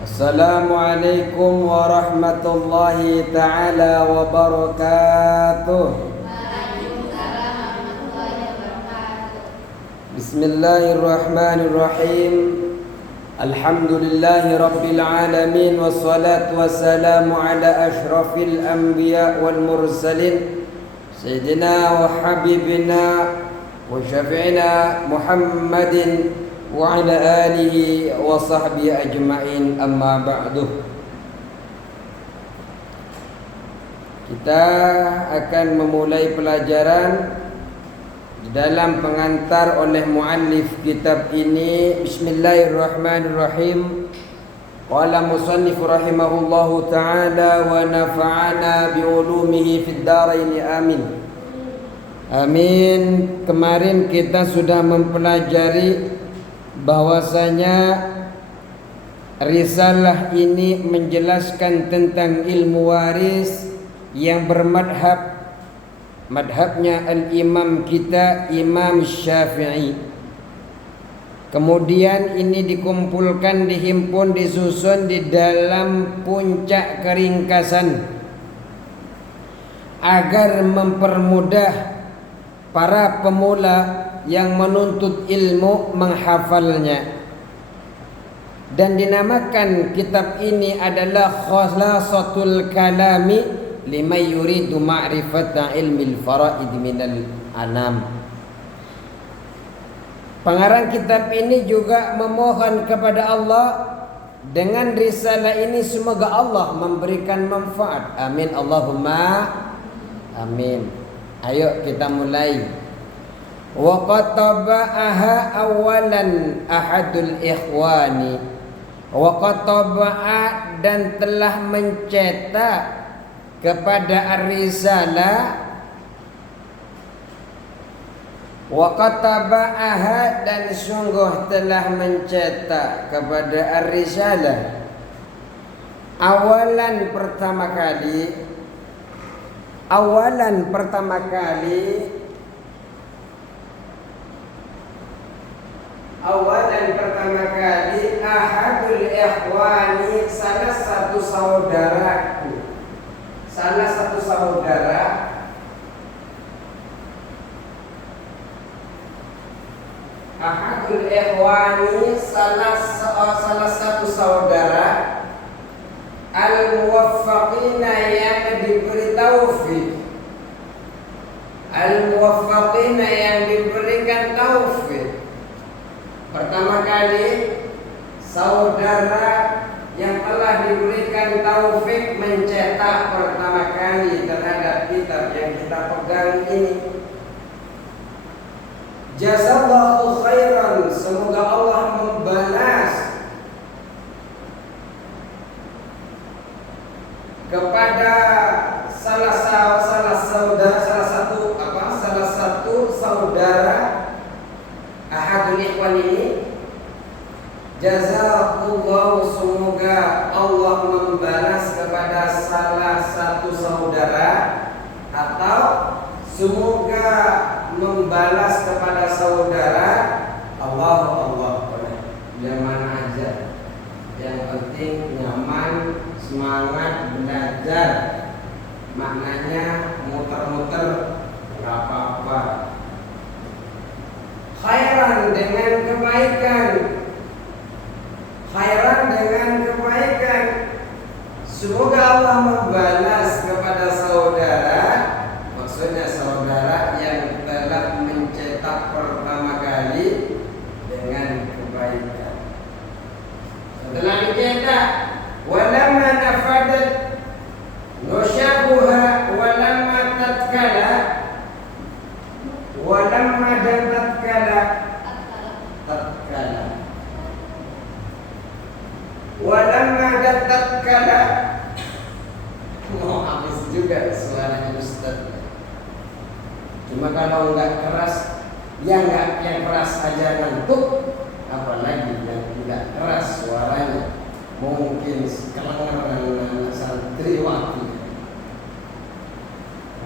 Assalamualaikum warahmatullahi ta'ala wabarakatuh. Waalaikumsalam warahmatullahi wabarakatuh. Bismillahirrahmanirrahim. Alhamdulillahi rabbil alamin. Wassalatu wassalamu ala ashrafil anbiya wal mursalin Sayyidina wa habibina wa syafi'ina Muhammadin wa ala alihi wa sahbihi ajma'in, amma ba'du. Kita akan memulai pelajaran di dalam pengantar oleh muallif kitab ini. Bismillahirrahmanirrahim. Qala musannif rahimahullahu ta'ala wa nafa'ana bi'ulumihi fid dharain, amin. Amin. Kemarin kita sudah mempelajari bahwasanya risalah ini menjelaskan tentang ilmu waris yang madhabnya al-imam kita, Imam Syafi'i. Kemudian ini dikumpulkan, dihimpun, disusun di dalam puncak keringkasan agar mempermudah para pemula yang menuntut ilmu menghafalnya. Dan dinamakan kitab ini adalah Khulasatul Kalami liman yuridu ma'rifata ilmil faraid minal anam. Pengarang kitab ini juga memohon kepada Allah dengan risalah ini semoga Allah memberikan manfaat. Amin Allahumma amin. Ayo kita mulai. Wa qataba'aha awalan ahadul ikhwani. Wa qataba'a, dan telah mencetak kepada ar-risalah. Wa qataba'aha, dan sungguh telah mencetak kepada ar-risalah awalan pertama kali ahadul ikhwani, salah satu saudaraku, ahadul ikhwani, salah satu saudara, al-muwaffaqina, yang diberi taufik, al-muwaffaqina, yang diberikan taufik. Pertama kali saudara yang telah diberikan taufik mencetak pertama kali terhadap kitab yang kita pegang ini. Jazallahu khairan, semoga Allah membalas kepada salah satu saudara ahadul ikhwan ini. Jazakallahu, semoga Allah membalas kepada salah satu saudara, atau semoga membalas kepada saudara. Allah yang mana aja, yang penting nyaman, semangat belajar. Maknanya muter-muter gak apa-apa. Khairan, dengan kebaikan. Semoga Allah membalas kepada saudara, maksudnya saudara yang telah mencetak pertama kali, dengan kebaikan. Setelah dicetak, walamma nafadat nusyabuha, walamma tatkala, walamma dan tatkala, walamma dan tatkala. Mau habis juga suaranya Ustaz. Cuma kalau enggak keras, yang keras aja ngantuk, apalagi yang tidak keras suaranya. Mungkin kelengaran santriwati.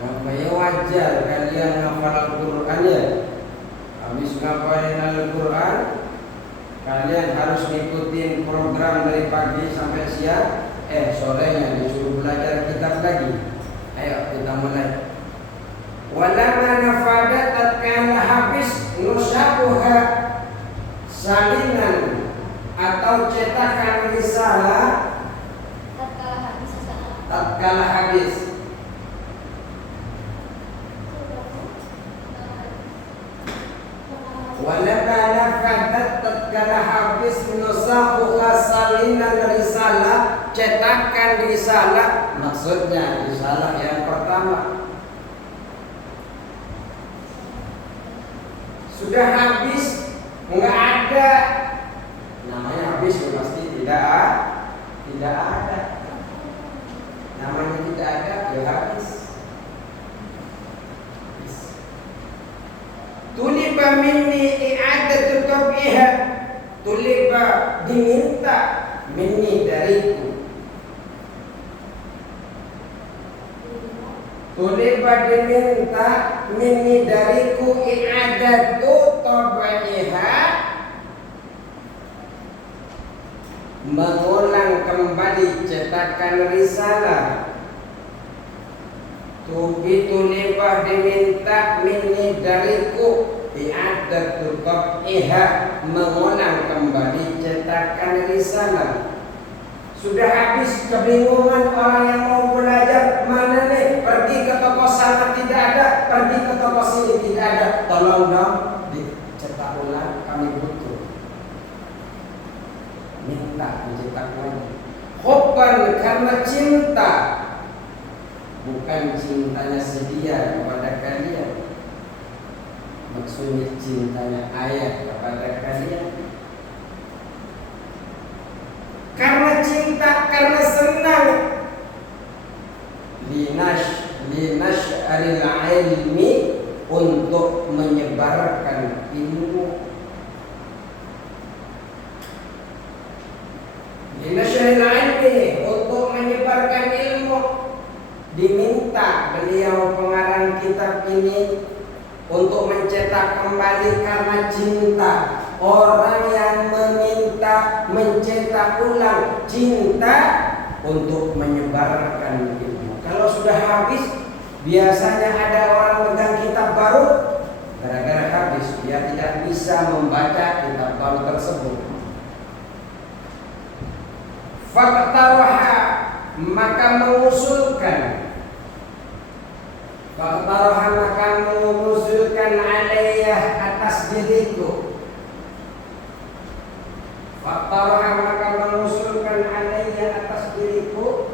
Apa ya, wajar kalian ngafal Al-Qur'an ya. Habis ngafalin Al-Qur'an, Kalian harus ngikutin program dari pagi sampai siang. Sorenya disuruh belajar kitab lagi. Ayo kita mulai. Walamma nafadat tatkala habis nusabuha salinan atau cetakan risalah tatkala habis. Walamma nafadat tatkala habis nusabuha salinan risalah, cetakan risalah, maksudnya risalah yang pertama sudah habis, nggak ada, namanya habis pasti tidak ada, namanya tidak ada ya habis. Tuliba minni i'adatu tab'iha, tuliba diminta, minni dariku, tuliba diminta, minni dariku, i'adatu tab'iha, mengulang kembali cetakan risalah. Tuliba diminta, minni dariku, i'adatu tab'iha, mengulang kembali cetakan risalah. Sudah habis, kebingungan orang yang mau belajar, mana nih, pergi ke toko sana tidak ada, pergi ke toko sini tidak ada, tolong dong dicetak ulang, kami butuh. Minta dicetak lagi. Hubban, karena cinta, bukan cintanya sedia kepada kalian, maksudnya cintanya ayah kepada kalian. Karena cinta, karena senang. Linash aril ilmi, untuk menyebarkan ilmu. Linash aril ilmi, untuk menyebarkan ilmu. Diminta beliau pengarang kitab ini untuk mencetak kembali karena cinta. Orang yang meminta mencetak ulang, cinta untuk menyebarkan ilmu. Kalau sudah habis, biasanya ada orang pegang kitab baru, gara-gara habis dia tidak bisa membaca kitab baru tersebut. Faqtaraha, maka mengusulkan, faqtaraha maka mengusulkan alayah, atas diriku. Faqtaraha maka mengusulkan alayya, atas diriku,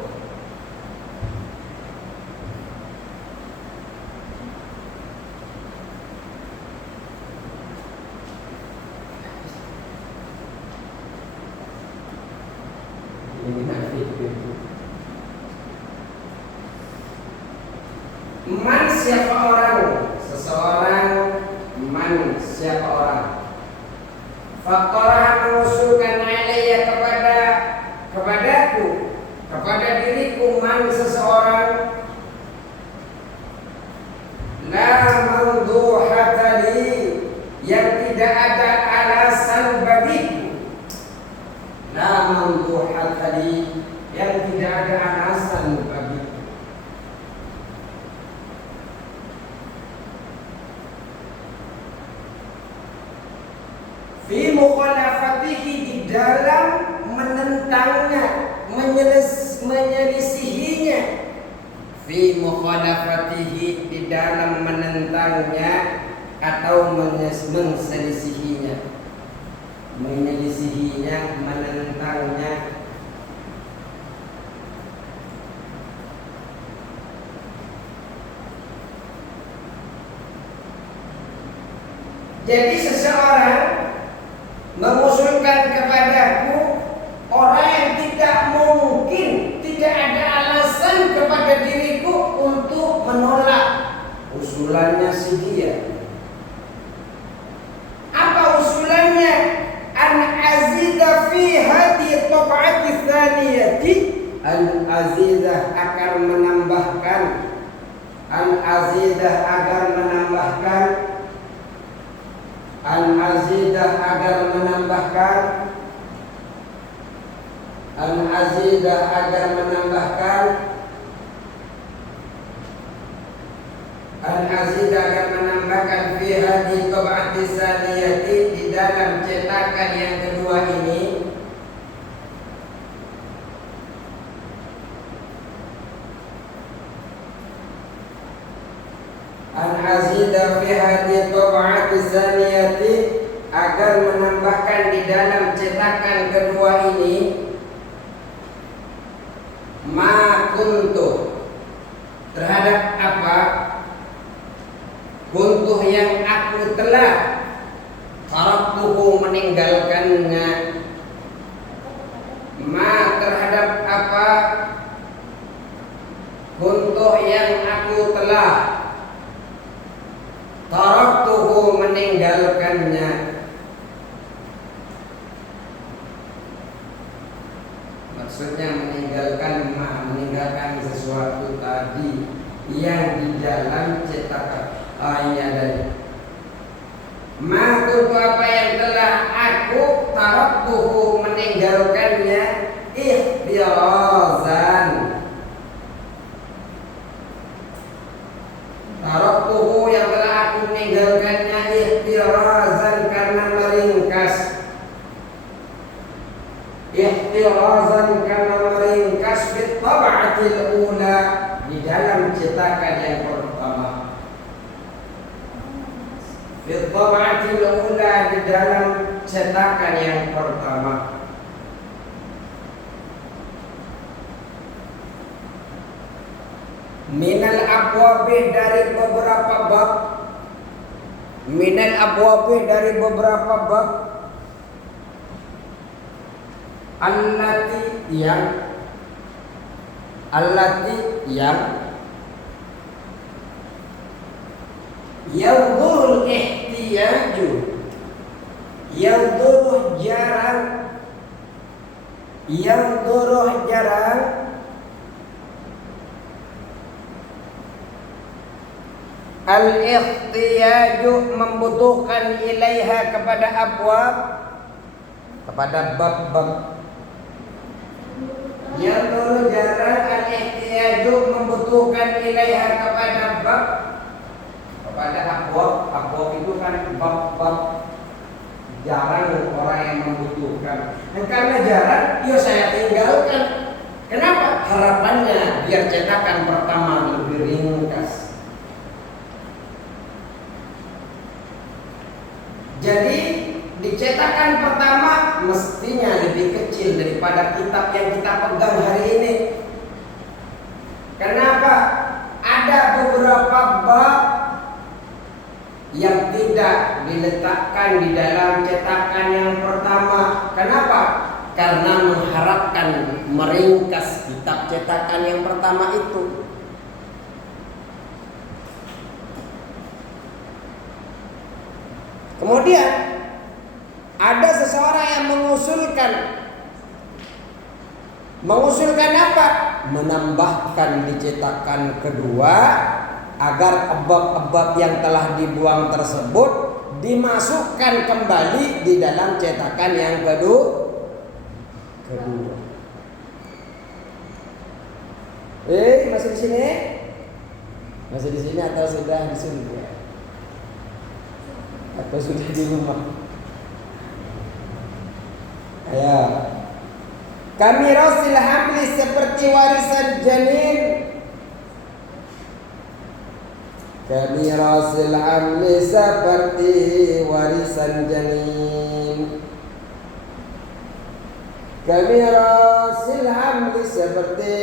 man siapa orang, seseorang, man siapa orang. Faqtaraha mengusulkan alayya kepadaku, kepada diriku, man seseorang, la mawduhata li, yang tidak ada alasan bagiku, la mawduhata li, yang tidak ada alasan bagiku. Fi mukhalafatihi, di dalam menentangnya, menyelisihinya. Fi mukhalafatihi, di dalam menentangnya atau menselisihinya, menyelisihinya, menentangnya. Jadi seseorang mengusulkan kepadaku orang yang tidak mungkin, tidak ada alasan kepada diriku untuk menolak usulannya si dia. Apa usulannya? An azida fi hadi tab'ati tsaniyati, an azidah akan menambahkan, an azidah agar menambahkan An azidah agar menambahkan. An azidah agar menambahkan. An azidah agar menambahkan fi hadhihi tab'ati saniyati, di dalam cetakan yang kedua ini. An azidah fi hadhihi tab'ati saniyati, agar menambahkan di dalam cetakan kedua ini ma kuntu, terhadap apa kuntu yang aku telah taraktuhu meninggalkannya, ma terhadap apa kuntu yang aku telah taraktuhu meninggalkannya. Maksudnya meninggalkan sesuatu tadi yang di dalam cetakan. Ini ada ma kuntu, apa yang telah aku taraktuhu meninggalkannya, ihtirazan. Taraktuhu yang telah aku meninggalkannya ihtirazan, karena meringkas. Ihtirazan karena meringkas, fit tab'atil ula, di dalam cetakan yang pertama. Fit tab'atil ula, di dalam cetakan yang pertama. Minal abwabi, dari beberapa bab. Minal abwabi, dari beberapa bab. Allati yang yawdurul ihtiyaju, yawduruh jarang, al-ihtiyaju membutuhkan ilaiha, kepada abwab, kepada bab-bab. Yang dulu jarang, al-ihtiyaju membutuhkan ilaiha, kepada bab, kepada abwab. Abwab itu kan bab-bab, jarang orang yang membutuhkan. Dan karena jarang, ya saya tinggalkan. Kenapa? Harapannya biar cetakan pertama lebih ringkas. Jadi di cetakan pertama mestinya lebih kecil daripada kitab yang kita pegang hari ini. Kenapa? Ada beberapa bab yang tidak diletakkan di dalam cetakan yang pertama. Kenapa? Karena mengharapkan meringkas kitab cetakan yang pertama itu. Kemudian ada seseorang yang mengusulkan apa? Menambahkan di cetakan kedua, agar ebab-ebab yang telah dibuang tersebut dimasukkan kembali di dalam cetakan yang kedua. Masih di sini? Masih di sini atau sudah di surga? Atau sudah di rumah? Ya. Kami rasil hamli, seperti warisan janin. Kami rasil hamli, seperti warisan janin. Kami rasil hamli, seperti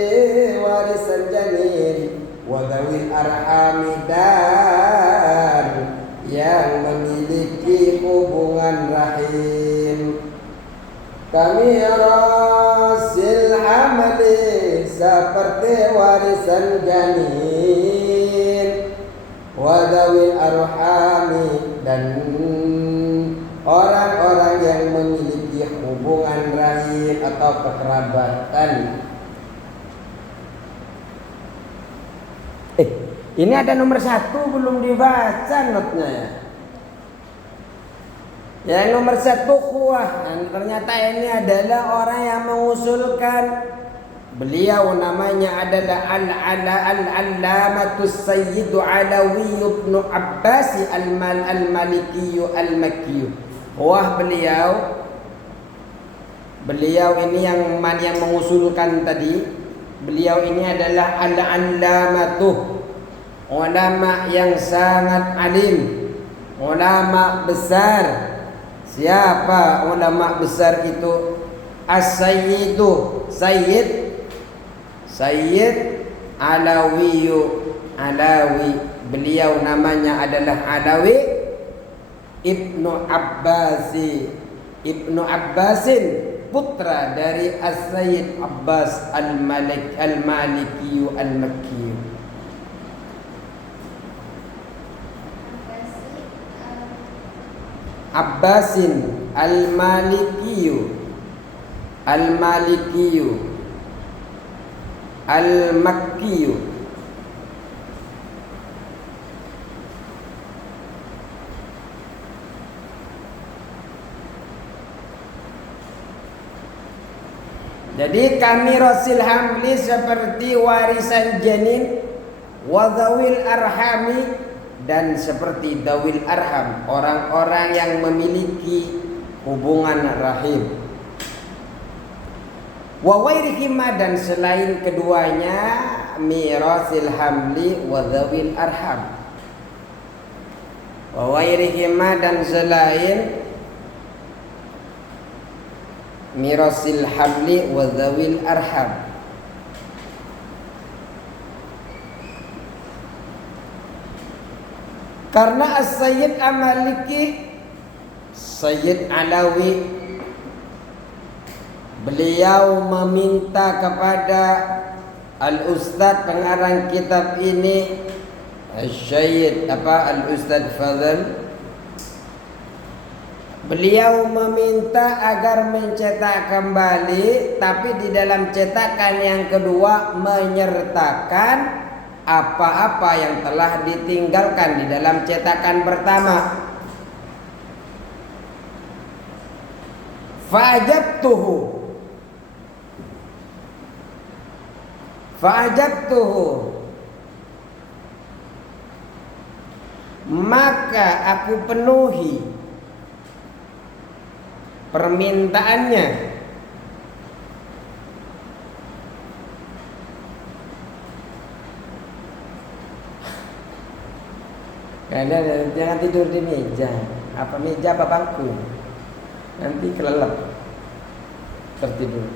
warisan janin. Wadawil arhami, dan yang memiliki hubungan rahim. Kami rasil hamli, seperti warisan janin. Wadawil arhami, dan orang-orang yang memiliki hubungan rahim atau kekerabatan. Ini ada nomor 1 belum dibaca notnya ya. Yang nomor 1 Khuwah. Ternyata ini adalah orang yang mengusulkan. Beliau namanya adalah Al-Allamatus Sayyid Alawi ibn Abbas Al-Maliki Al-Makki. Wah, beliau ini yang mengusulkan tadi. Beliau ini adalah Al-Allamatuh, ulama yang sangat alim, ulama besar. Siapa ulama besar itu? As-Sayyidu Sayyid Alawi. Beliau namanya adalah Alawi Ibnu Abbasin, putra dari As-Sayyid Abbas Al-Maliki Al-Makki. Abbasin Al-Maliki Al-Makki. Jadi kami Rasul Hamli seperti warisan janin, wadawil arhami, dan seperti dawil arham, orang-orang yang memiliki hubungan rahim. Wa wairihima, dan selain keduanya, mirasil hamli wa dawil arham. Wa wairihima, dan selain mirasil hamli wa dawil arham. Karena As-Sayyid Al-Maliki, Sayyid Alawi, beliau meminta kepada Al-Ustadz pengarang kitab ini, Al-Sayyid Al-Ustadz Fadl. Beliau meminta agar mencetak kembali, tapi di dalam cetakan yang kedua menyertakan apa-apa yang telah ditinggalkan di dalam cetakan pertama. Fa'ajabtuhu, maka aku penuhi permintaannya. Kalian jangan tidur di meja. Apa meja apa bangku? Nanti kelelep tertidur.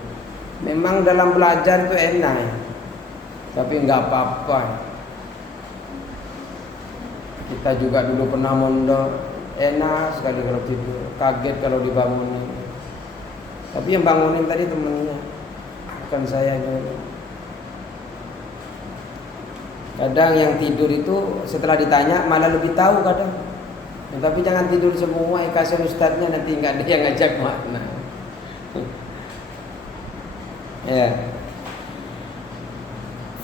Memang dalam belajar itu enak, tapi nggak apa-apa. Kita juga dulu pernah mondok, enak sekali kalau tidur. Kaget kalau dibangunin. Tapi yang bangunin tadi temennya, bukan saya juga. Kadang yang tidur itu setelah ditanya malah lebih tahu kadang. Tapi jangan tidur semua, kasihan ustadznya nanti nggak ada yang ngajak makna. Ya.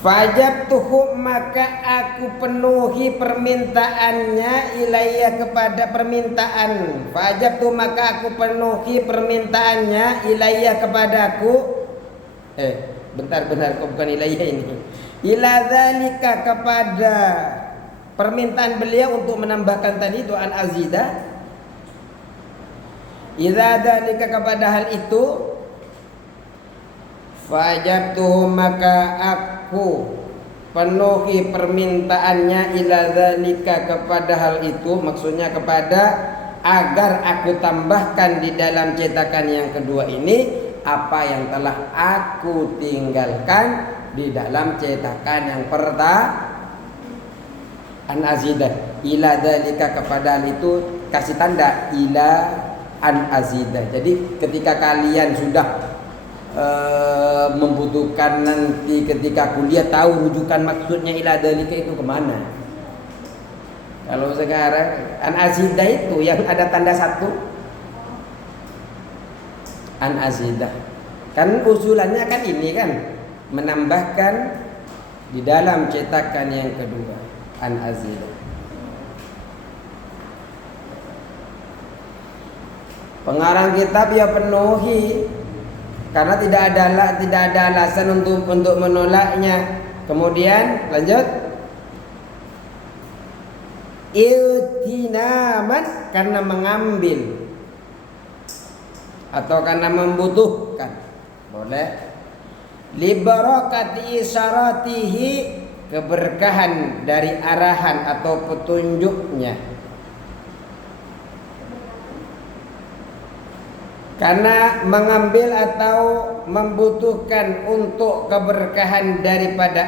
Fajabtuhu, maka aku penuhi permintaannya, ilayya, kepada permintaan. Fajabtuhu, maka aku penuhi permintaannya, ilayya, kepadaku. Bentar, kok bukan ilayya ini. Ila dzalika, kepada permintaan beliau untuk menambahkan tadi doa azidah. Ila dzalika, kepada hal itu. Fajabtuhu, maka aku penuhi permintaannya, ila dzalika, kepada hal itu, maksudnya kepada agar aku tambahkan di dalam cetakan yang kedua ini apa yang telah aku tinggalkan di dalam cetakan yang pertama. An azidah, ila dzalika, kepada hal itu kasih tanda ila an azidah. Jadi ketika kalian sudah membutuhkan nanti ketika kuliah tahu rujukan maksudnya ila dzalika itu kemana. Kalau sekarang an azidah itu yang ada tanda satu, an azidah kan usulannya kan ini kan, menambahkan di dalam cetakan yang kedua, an azidah. Pengarang kitab ya penuhi, karena tidak ada alasan untuk menolaknya. Kemudian lanjut, iltinaman, karena mengambil atau karena membutuhkan, boleh. Libarakati isyaratihi, keberkahan dari arahan atau petunjuknya. Karena mengambil atau membutuhkan untuk keberkahan daripada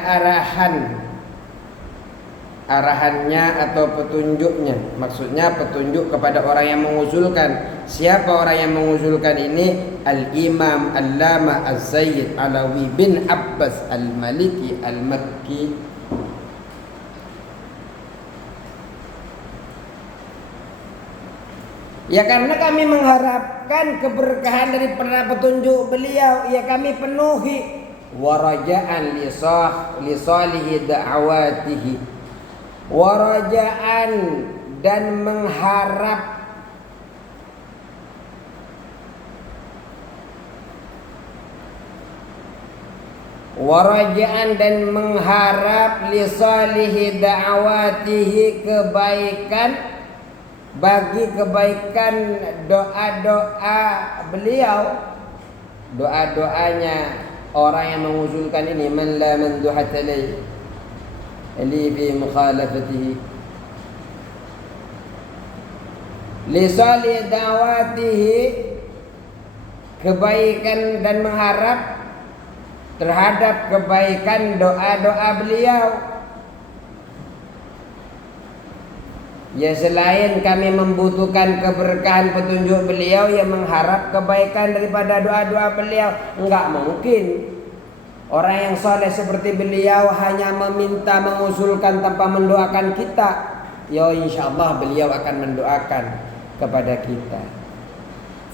arahannya atau petunjuknya. Maksudnya petunjuk kepada orang yang mengusulkan. Siapa orang yang mengusulkan ini? Al-Imam Allama Az-Zaid Alawi bin Abbas Al-Maliki Al-Makki. Ya karena kami mengharapkan keberkahan dari petunjuk beliau, ya kami penuhi. Warajaan li salihi da'awatihi, warajaan, dan mengharap li salihi da'awatihi, kebaikan, bagi kebaikan doa-doa beliau, doa-doanya orang yang mengusulkan ini. Man la manduhat alai li fi mukhalafatihi li salih da'watihi, kebaikan dan mengharap terhadap kebaikan doa-doa beliau. Ya selain kami membutuhkan keberkahan petunjuk beliau, yang mengharap kebaikan daripada doa-doa beliau. Enggak mungkin orang yang soleh seperti beliau hanya meminta, mengusulkan tanpa mendoakan kita. Ya insyaallah beliau akan mendoakan kepada kita.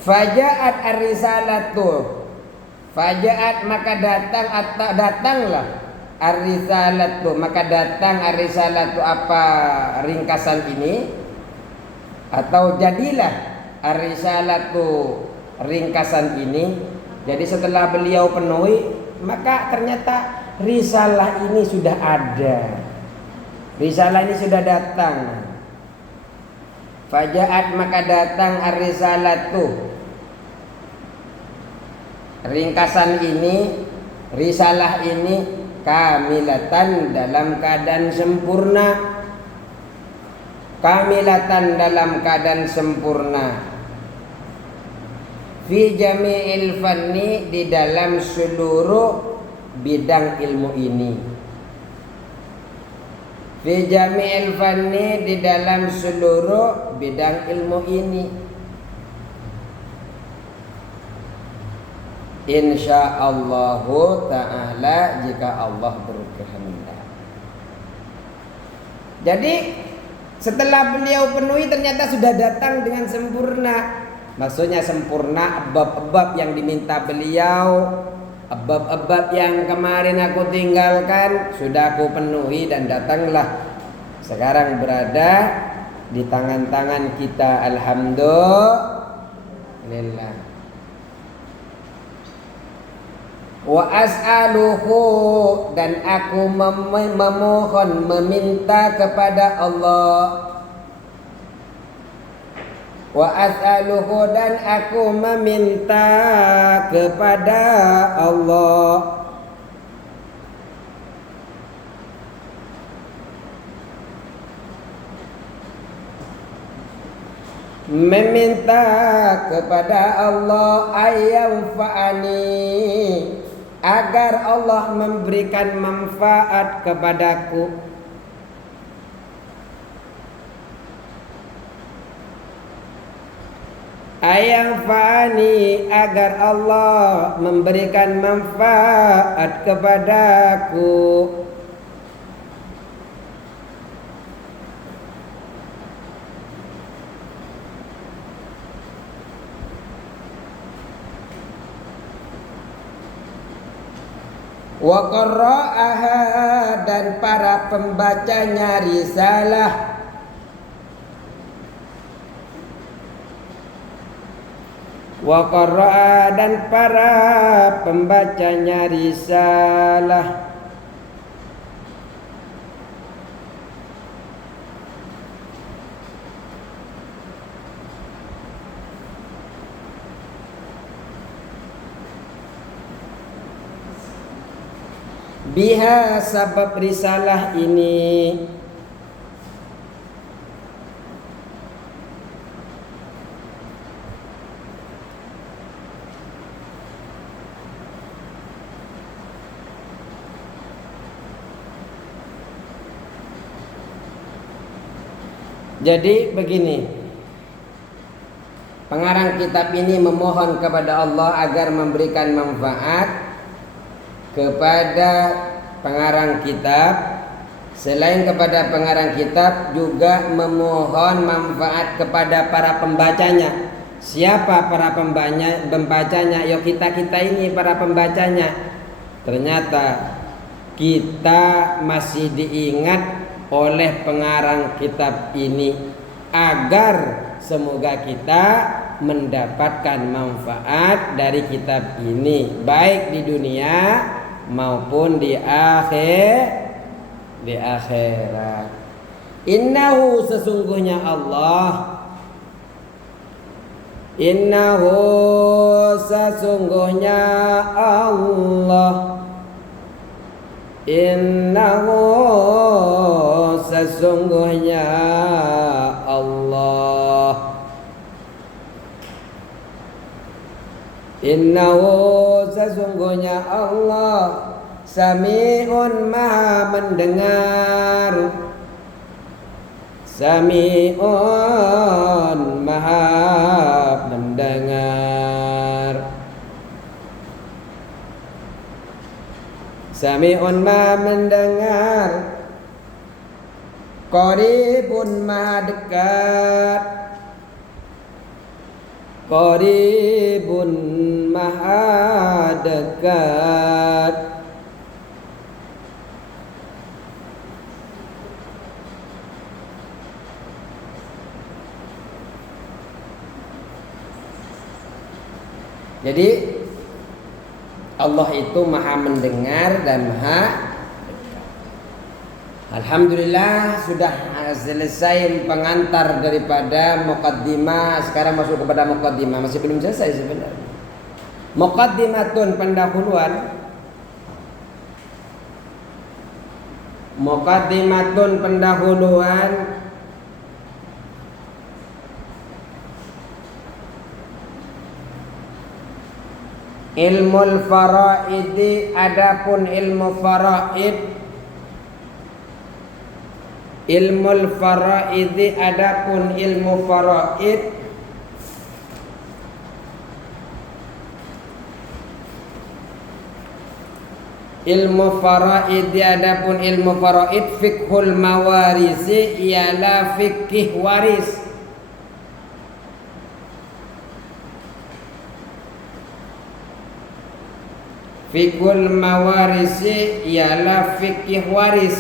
Faja'at ar-risalatu, faja'at maka datang atau datanglah ar-risalatu, maka datang ar-risalatu, apa ringkasan ini, atau jadilah ar-risalatu ringkasan ini. Jadi setelah beliau penuhi, maka ternyata risalah ini sudah ada, risalah ini sudah datang. Faja'at maka datang ar-risalatu, ringkasan ini, risalah ini, kamilatan, dalam keadaan sempurna, kamilatan, dalam keadaan sempurna, fi jami'il fanni, di dalam seluruh bidang ilmu ini, fi jami'il fanni, di dalam seluruh bidang ilmu ini. Insyaallahu ta'ala, jika Allah berkehendak. Jadi setelah beliau penuhi, ternyata sudah datang dengan sempurna. Maksudnya sempurna bab-bab yang diminta beliau, bab-bab yang kemarin aku tinggalkan sudah aku penuhi, dan datanglah sekarang berada di tangan-tangan kita. Alhamdulillah. Wa as'aluhu, dan aku memohon, meminta kepada Allah. Wa as'aluhu, dan aku meminta kepada Allah. Meminta kepada Allah ayyanfa'ani, agar Allah memberikan manfaat kepadaku. Ayyanfa'ani, agar Allah memberikan manfaat kepadaku. Wa qara'aha, dan para pembacanya risalah. wa qara'a dan para pembacanya risalah. Biha sabab risalah ini jadi begini, pengarang kitab ini memohon kepada Allah agar memberikan manfaat kepada pengarang kitab. Selain kepada pengarang kitab, juga memohon manfaat kepada para pembacanya. Siapa para pembacanya? Ya kita ini para pembacanya. Ternyata kita masih diingat oleh pengarang kitab ini, agar semoga kita mendapatkan manfaat dari kitab ini, baik di dunia maupun di akhirat. Innahu sesungguhnya Allah, innahu sesungguhnya Allah, innahu sesungguhnya Allah, innahu sesungguhnya Allah, Sami'un maha mendengar, Sami'un maha mendengar, Sami'un maha mendengar, Qaribun maha dekat, Qaribun maha dekat. Jadi Allah itu maha mendengar dan maha dekat. Alhamdulillah sudah selesai pengantar daripada muqaddimah. Sekarang masuk kepada muqaddimah. Masih belum selesai sebenarnya. Muqaddimatun pendahuluan. Muqaddimatun pendahuluan. Ilmul faraidi, adapun ilmu faraid, ilmul faraidi, adapun ilmu faraid, ilmu faraidi, adapun ilmu faraid, fiqhul mawarisi, ialah fikih waris. Fikul mawarisi ialah fikih waris.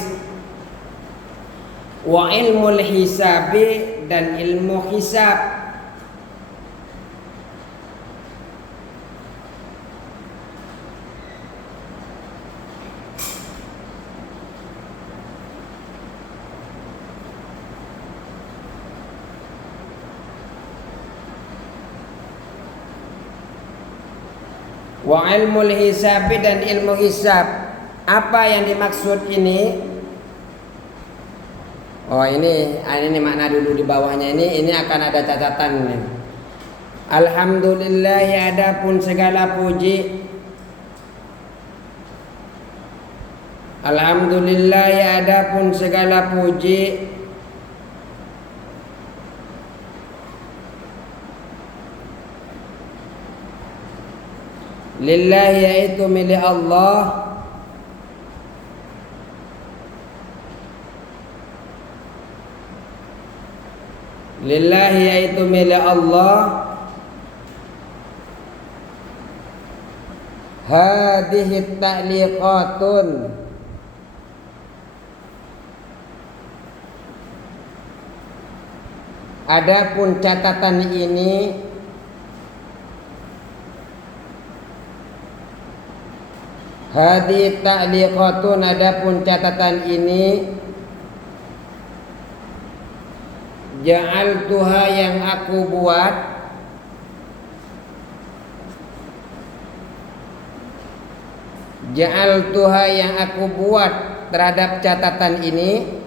Wa ilmul hisabi, dan ilmu hisab. Wa ilmul hisabi, dan ilmu hisab. Apa yang dimaksud ini? Oh ini makna dulu di bawahnya ini akan ada catatan nih. Alhamdulillah, adapun segala puji. Alhamdulillah, adapun segala puji. Lillahi, yaitu milik Allah. Lillahi, yaitu milik Allah. Hadhihi ta'liqatun, adapun catatan ini. Hadi ta'liqatun, adapun catatan ini, ja'altuha yang aku buat, ja'altuha yang aku buat terhadap catatan ini,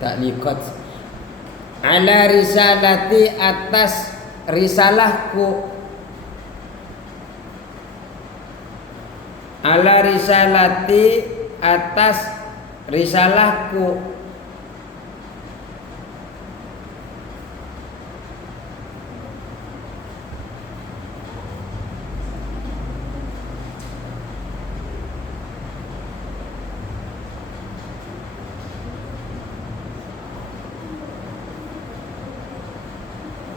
ta'liqat, ala risalati, atas risalahku, ala risalati, atas risalahku,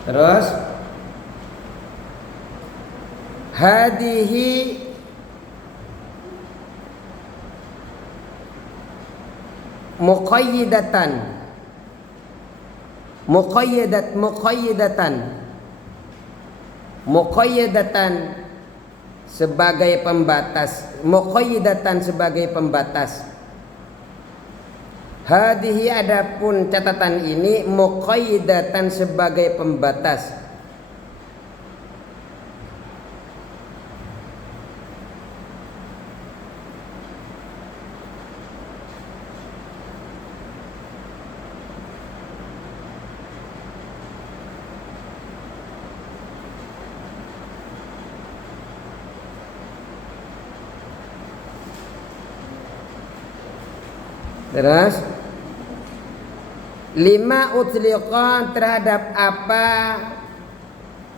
terus hadihi muqayyidatan, muqayyidatan sebagai pembatas, muqayyidatan sebagai pembatas. Hadihi, adapun catatan ini, muqayyidatan sebagai pembatas. Terus lima utliqa, terhadap apa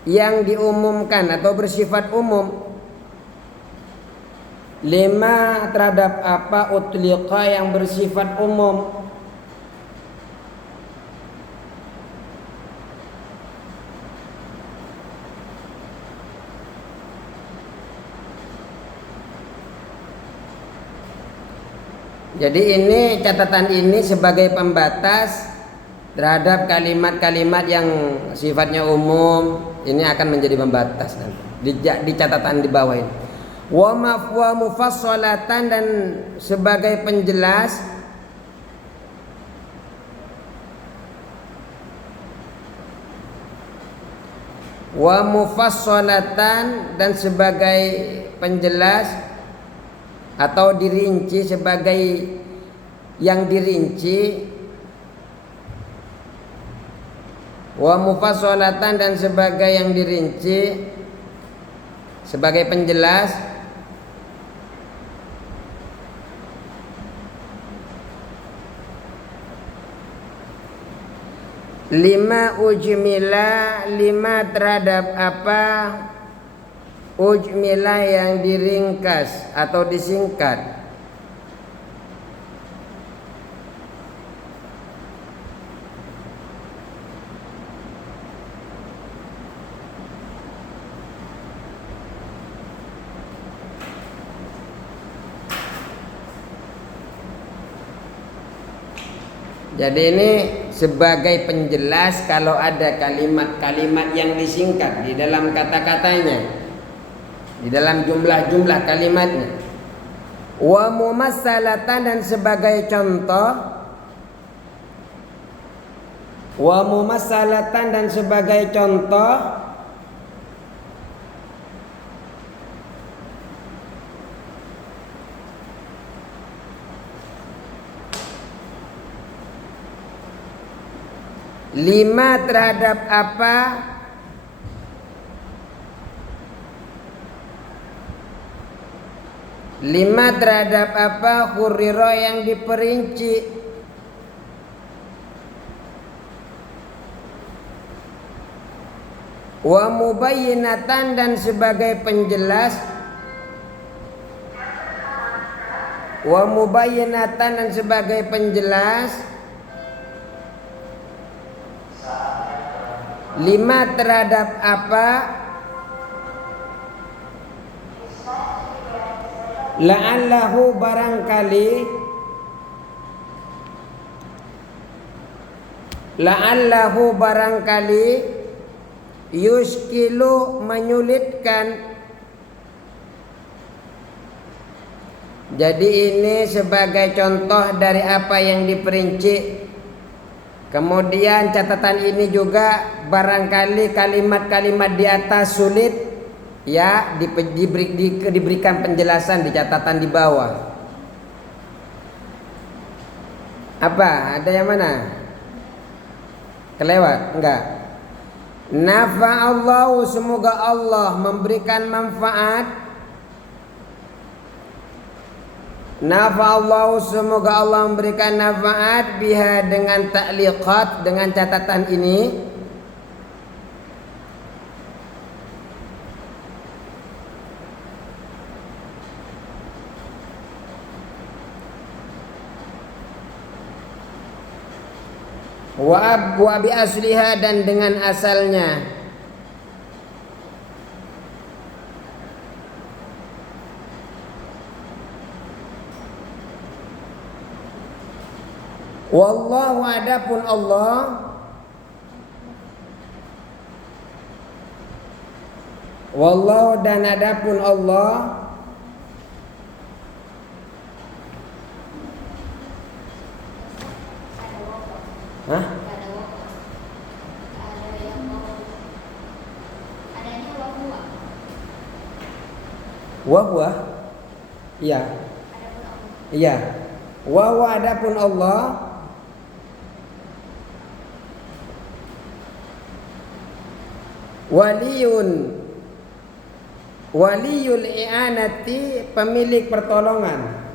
yang diumumkan atau bersifat umum. Lima, terhadap apa utliqa yang bersifat umum. Jadi ini catatan ini sebagai pembatas terhadap kalimat-kalimat yang sifatnya umum, ini akan menjadi pembatas di catatan di bawah ini. Wa mufassalatan, dan sebagai penjelas, wa mufassalatan, dan sebagai penjelas atau dirinci, sebagai yang dirinci. Wa mufassalatan, dan sebagai yang dirinci, sebagai penjelas. Lima ujmila, lima terhadap apa ujmila yang diringkas atau disingkat. Jadi ini sebagai penjelas kalau ada kalimat-kalimat yang disingkat di dalam kata-katanya, di dalam jumlah-jumlah kalimatnya. Wa mumassalatan, dan sebagai contoh. Wa mumassalatan, dan sebagai contoh. Lima terhadap apa lima terhadap apa huriro yang diperinci. Wa mubayyinatan, dan sebagai penjelas. Wa mubayyinatan, dan sebagai penjelas. Lima terhadap apa la'allahu, barangkali la'allahu barangkali yuskilu menyulitkan. Jadi ini sebagai contoh dari apa yang diperinci. Kemudian catatan ini juga barangkali kalimat-kalimat di atas sulit, ya, diberikan penjelasan di catatan di bawah. Apa? Ada yang mana? Kelewat? Enggak. Nafa'allahu, semoga Allah memberikan manfaat. Nafa'allahu, semoga Allah memberikan manfaat biha dengan ta'liqat, dengan catatan ini. Wa bi asliha, dan dengan asalnya. Wallahu, adapun Allah, wallahu, dan adapun Allah, hah? Ada waqaf. Ada yang mau. Adanya waqaf. Wahwa, iya, Adapun Allah. iya. Wahwa, adapun Allah, waliyul i'anati, pemilik pertolongan.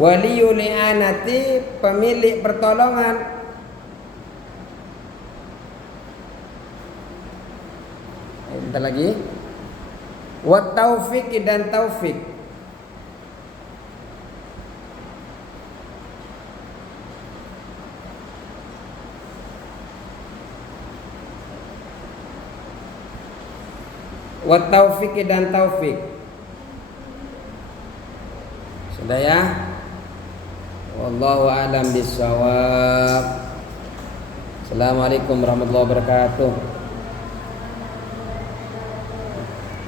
Waliyul i'anati, pemilik pertolongan. Bentar lagi. Wa taufiq, dan taufik. Wa taufiq, dan taufik. Sudah ya? Wallahu a'lam bishawab. Assalamualaikum warahmatullahi wabarakatuh.